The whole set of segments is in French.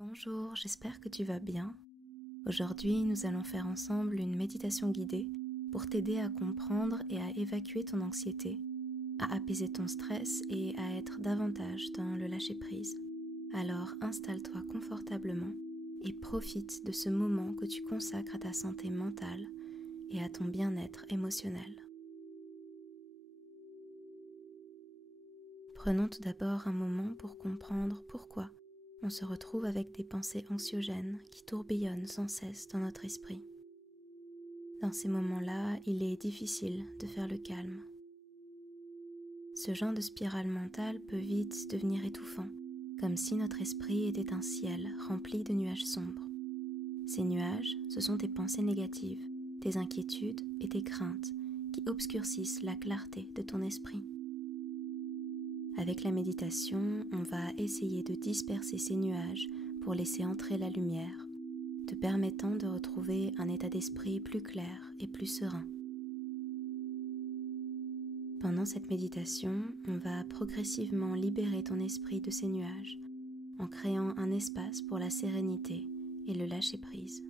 Bonjour, j'espère que tu vas bien. Aujourd'hui, nous allons faire ensemble une méditation guidée pour t'aider à comprendre et à évacuer ton anxiété, à apaiser ton stress et à être davantage dans le lâcher-prise. Alors installe-toi confortablement et profite de ce moment que tu consacres à ta santé mentale et à ton bien-être émotionnel. Prenons tout d'abord un moment pour comprendre pourquoi on se retrouve avec des pensées anxiogènes qui tourbillonnent sans cesse dans notre esprit. Dans ces moments-là, il est difficile de faire le calme. Ce genre de spirale mentale peut vite devenir étouffant, comme si notre esprit était un ciel rempli de nuages sombres. Ces nuages, ce sont tes pensées négatives, tes inquiétudes et tes craintes qui obscurcissent la clarté de ton esprit. Avec la méditation, on va essayer de disperser ces nuages pour laisser entrer la lumière, te permettant de retrouver un état d'esprit plus clair et plus serein. Pendant cette méditation, on va progressivement libérer ton esprit de ces nuages en créant un espace pour la sérénité et le lâcher-prise.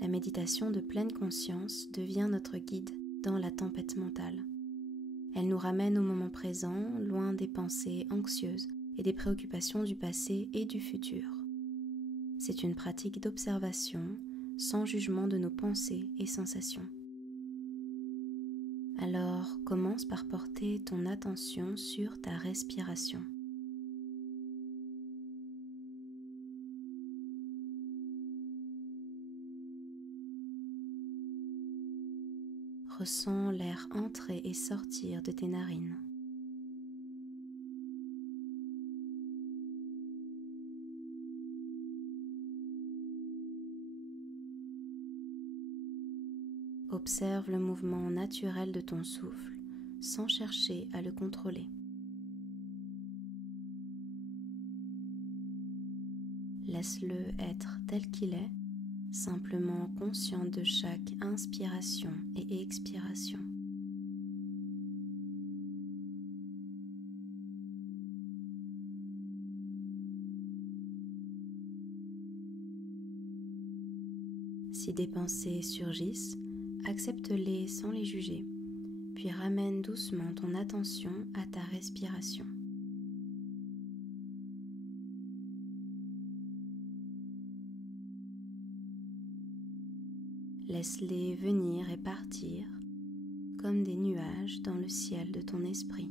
La méditation de pleine conscience devient notre guide dans la tempête mentale. Elle nous ramène au moment présent, loin des pensées anxieuses et des préoccupations du passé et du futur. C'est une pratique d'observation, sans jugement de nos pensées et sensations. Alors, commence par porter ton attention sur ta respiration. Ressens l'air entrer et sortir de tes narines. Observe le mouvement naturel de ton souffle sans chercher à le contrôler. Laisse-le être tel qu'il est, simplement conscient de chaque inspiration et expiration. Si des pensées surgissent, accepte-les sans les juger, puis ramène doucement ton attention à ta respiration. Laisse-les venir et partir comme des nuages dans le ciel de ton esprit.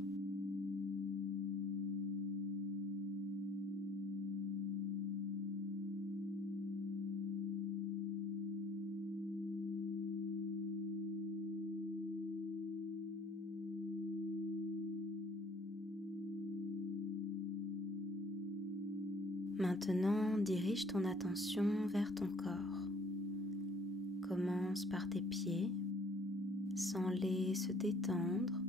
Maintenant, dirige ton attention vers ton corps. Commence par tes pieds, sens-les se détendre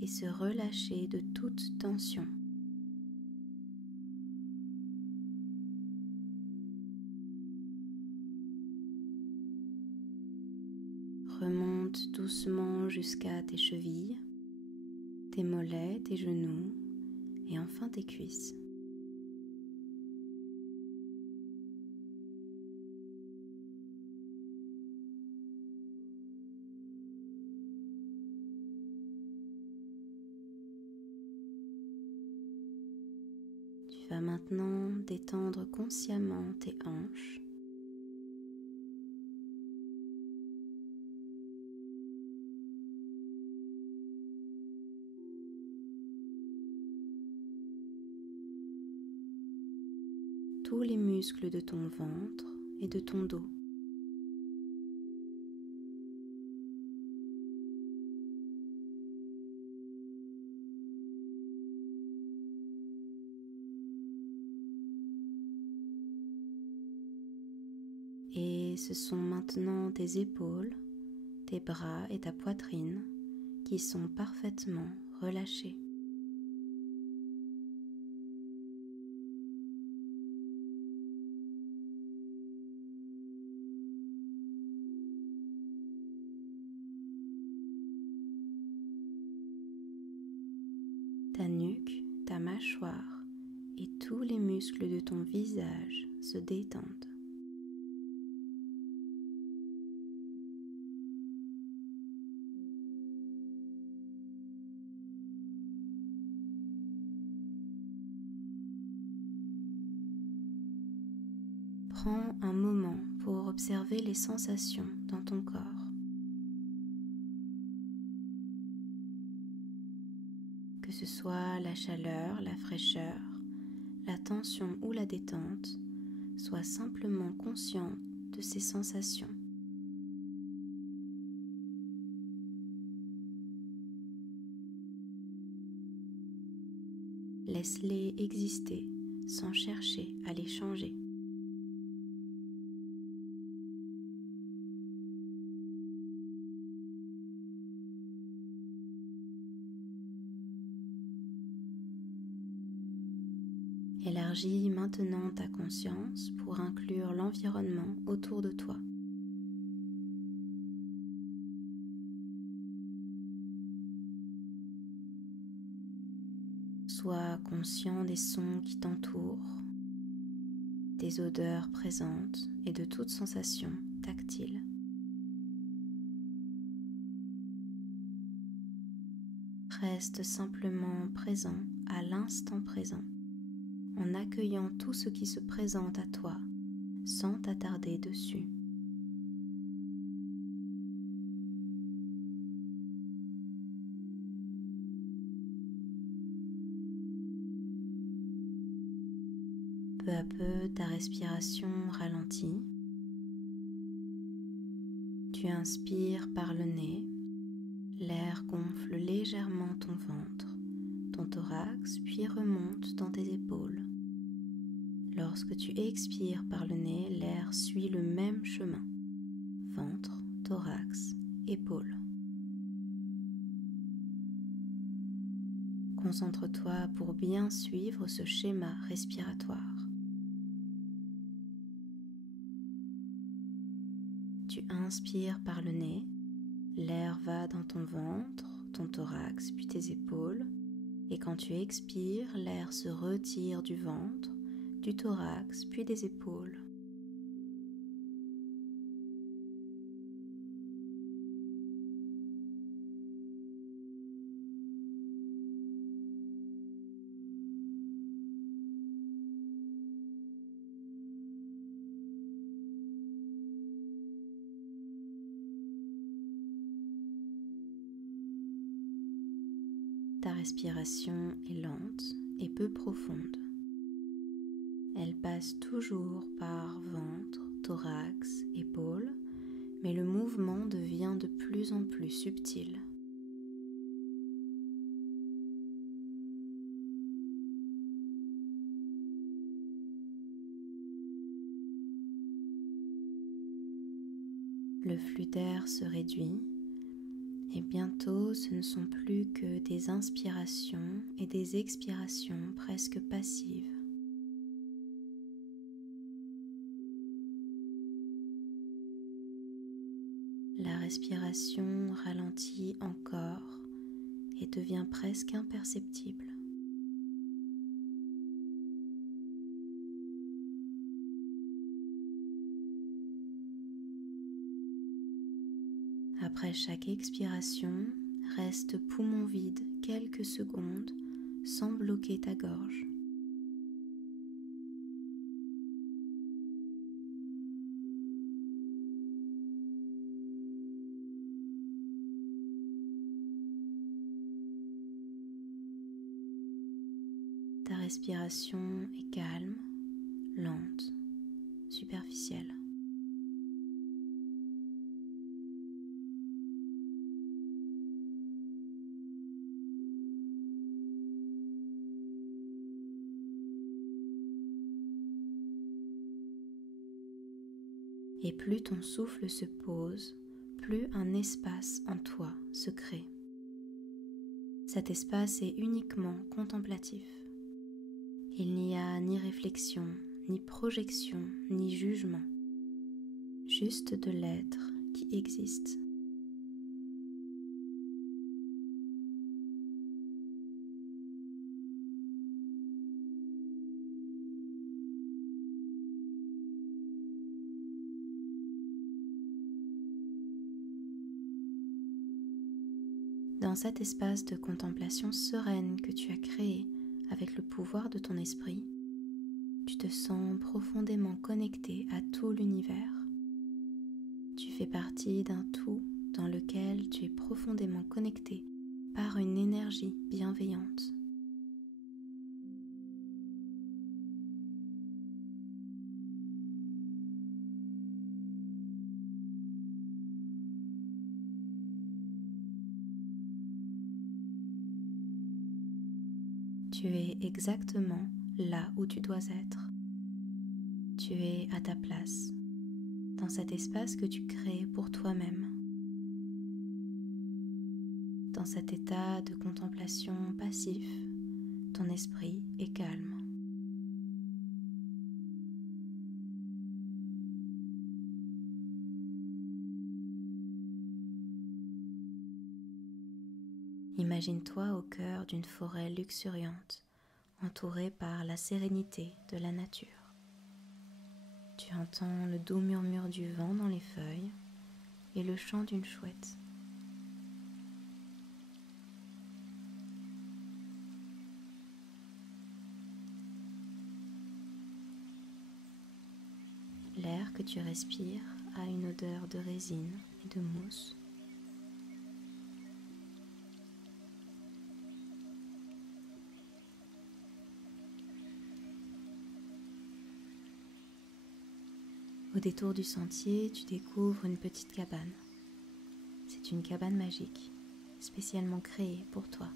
et se relâcher de toute tension. Remonte doucement jusqu'à tes chevilles, tes mollets, tes genoux et enfin tes cuisses. Tu vas maintenant détendre consciemment tes hanches. Tous les muscles de ton ventre et de ton dos. Et ce sont maintenant tes épaules, tes bras et ta poitrine qui sont parfaitement relâchés. Ta nuque, ta mâchoire et tous les muscles de ton visage se détendent. Prends un moment pour observer les sensations dans ton corps. Que ce soit la chaleur, la fraîcheur, la tension ou la détente, sois simplement conscient de ces sensations. Laisse-les exister sans chercher à les changer. Élargis maintenant ta conscience pour inclure l'environnement autour de toi. Sois conscient des sons qui t'entourent, des odeurs présentes et de toute sensation tactile. Reste simplement présent à l'instant présent, en accueillant tout ce qui se présente à toi sans t'attarder dessus. Peu à peu, ta respiration ralentit. Tu inspires par le nez, l'air gonfle légèrement ton ventre, ton thorax, puis remonte dans tes épaules. Lorsque tu expires par le nez, l'air suit le même chemin. Ventre, thorax, épaules. Concentre-toi pour bien suivre ce schéma respiratoire. Tu inspires par le nez, l'air va dans ton ventre, ton thorax, puis tes épaules. Et quand tu expires, l'air se retire du ventre, du thorax, puis des épaules. Ta respiration est lente et peu profonde. Elle passe toujours par ventre, thorax, épaules, mais le mouvement devient de plus en plus subtil. Le flux d'air se réduit et bientôt ce ne sont plus que des inspirations et des expirations presque passives. La respiration ralentit encore et devient presque imperceptible. Après chaque expiration, reste poumon vide quelques secondes sans bloquer ta gorge. Ta respiration est calme, lente, superficielle. Et plus ton souffle se pose, plus un espace en toi se crée. Cet espace est uniquement contemplatif. Il n'y a ni réflexion, ni projection, ni jugement, juste de l'être qui existe. Dans cet espace de contemplation sereine que tu as créé avec le pouvoir de ton esprit, tu te sens profondément connecté à tout l'univers. Tu fais partie d'un tout dans lequel tu es profondément connecté par une énergie bienveillante. Tu es exactement là où tu dois être. Tu es à ta place, dans cet espace que tu crées pour toi-même. Dans cet état de contemplation passif, ton esprit est calme. Imagine-toi au cœur d'une forêt luxuriante, entourée par la sérénité de la nature. Tu entends le doux murmure du vent dans les feuilles et le chant d'une chouette. L'air que tu respires a une odeur de résine et de mousse. Au détour du sentier, tu découvres une petite cabane. C'est une cabane magique, spécialement créée pour toi.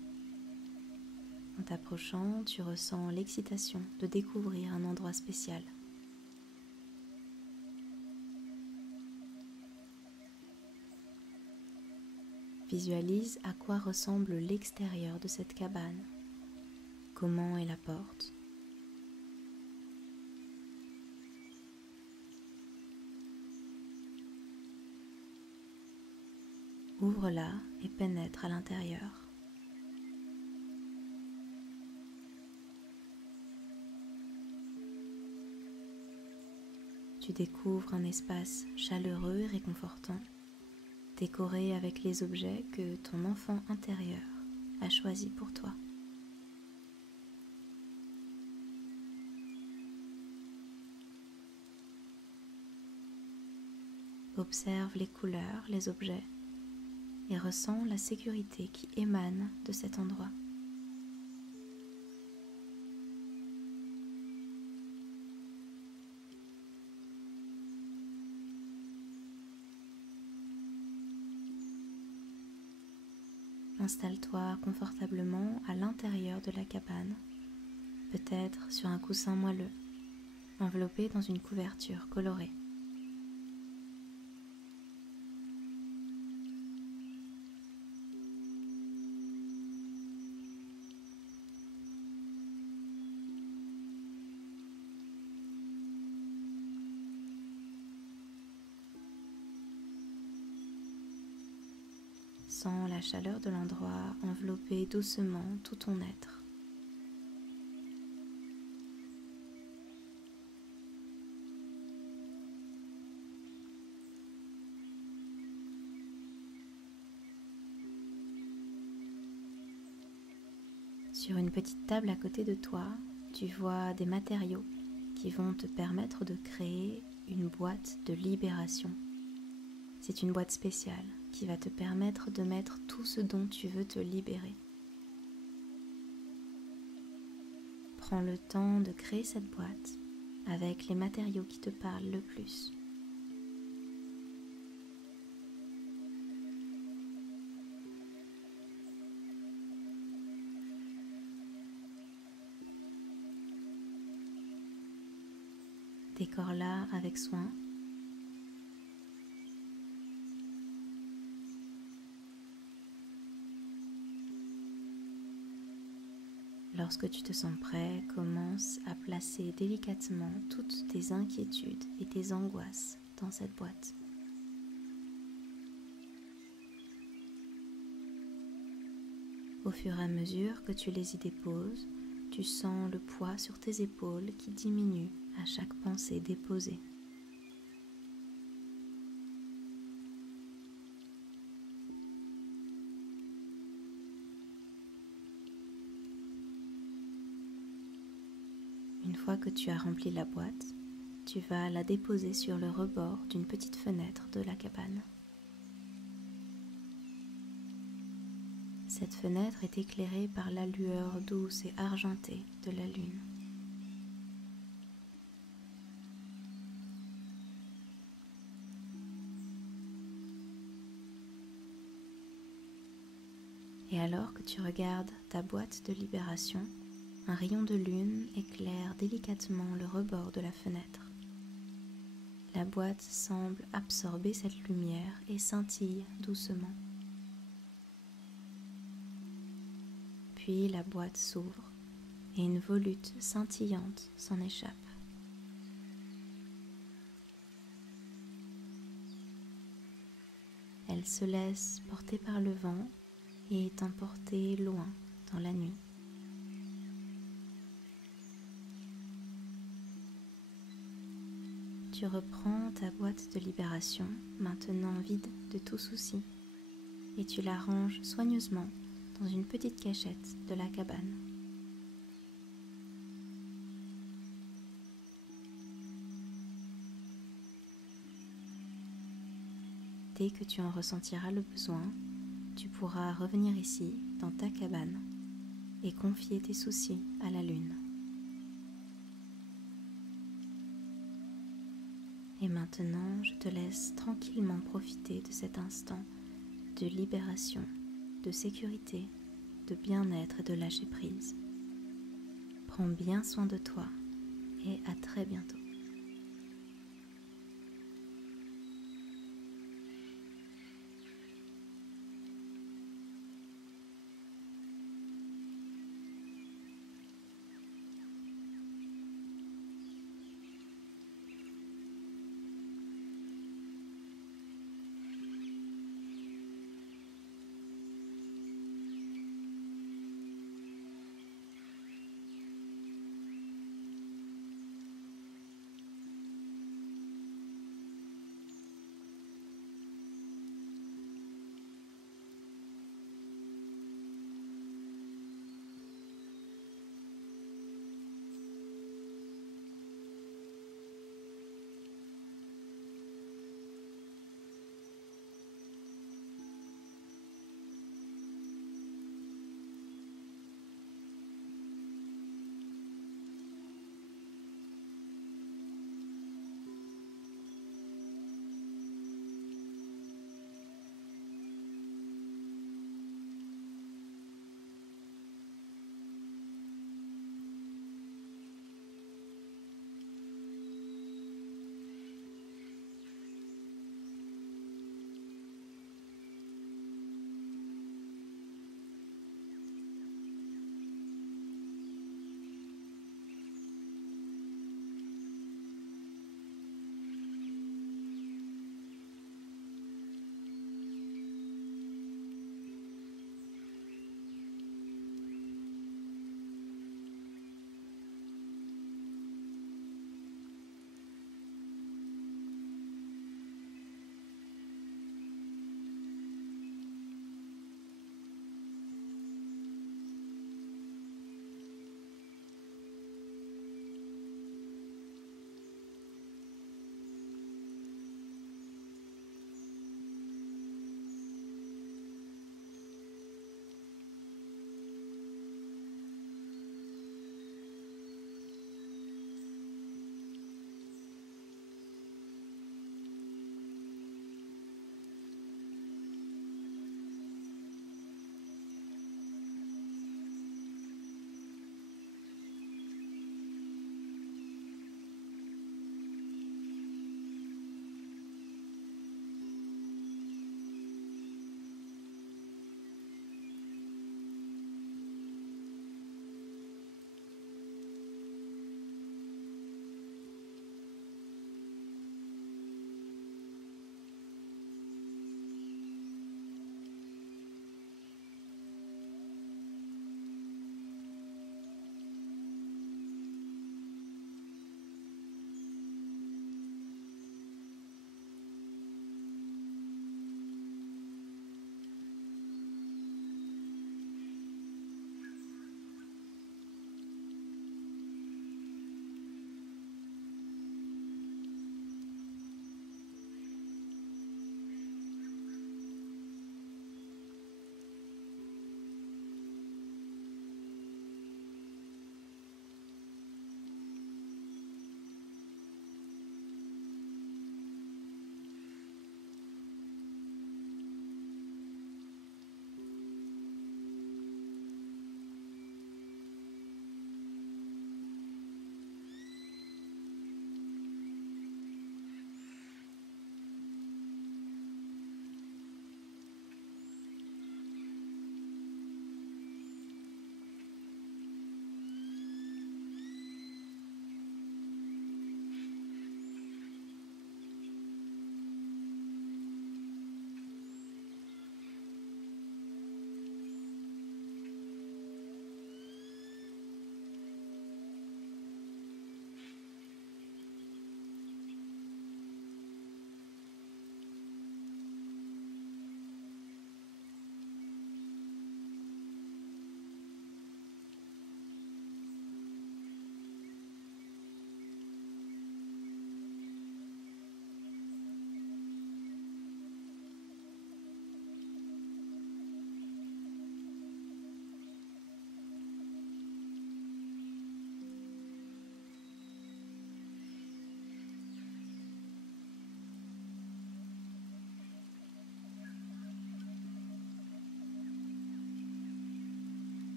En t'approchant, tu ressens l'excitation de découvrir un endroit spécial. Visualise à quoi ressemble l'extérieur de cette cabane. Comment est la porte? Ouvre-la et pénètre à l'intérieur. Tu découvres un espace chaleureux et réconfortant, décoré avec les objets que ton enfant intérieur a choisis pour toi. Observe les couleurs, les objets et ressens la sécurité qui émane de cet endroit. Installe-toi confortablement à l'intérieur de la cabane, peut-être sur un coussin moelleux, enveloppé dans une couverture colorée. Sens la chaleur de l'endroit envelopper doucement tout ton être. Sur une petite table à côté de toi, tu vois des matériaux qui vont te permettre de créer une boîte de libération. C'est une boîte spéciale qui va te permettre de mettre tout ce dont tu veux te libérer. Prends le temps de créer cette boîte avec les matériaux qui te parlent le plus. Décore-la avec soin. Lorsque tu te sens prêt, commence à placer délicatement toutes tes inquiétudes et tes angoisses dans cette boîte. Au fur et à mesure que tu les y déposes, tu sens le poids sur tes épaules qui diminue à chaque pensée déposée. fois que tu as rempli la boîte, tu vas la déposer sur le rebord d'une petite fenêtre de la cabane. Cette fenêtre est éclairée par la lueur douce et argentée de la lune. Et alors que tu regardes ta boîte de libération, un rayon de lune éclaire délicatement le rebord de la fenêtre. La boîte semble absorber cette lumière et scintille doucement. Puis la boîte s'ouvre et une volute scintillante s'en échappe. Elle se laisse porter par le vent et est emportée loin dans la nuit. Tu reprends ta boîte de libération, maintenant vide de tout souci, et tu la ranges soigneusement dans une petite cachette de la cabane. Dès que tu en ressentiras le besoin, tu pourras revenir ici, dans ta cabane, et confier tes soucis à la lune. Et maintenant, je te laisse tranquillement profiter de cet instant de libération, de sécurité, de bien-être et de lâcher prise. Prends bien soin de toi et à très bientôt.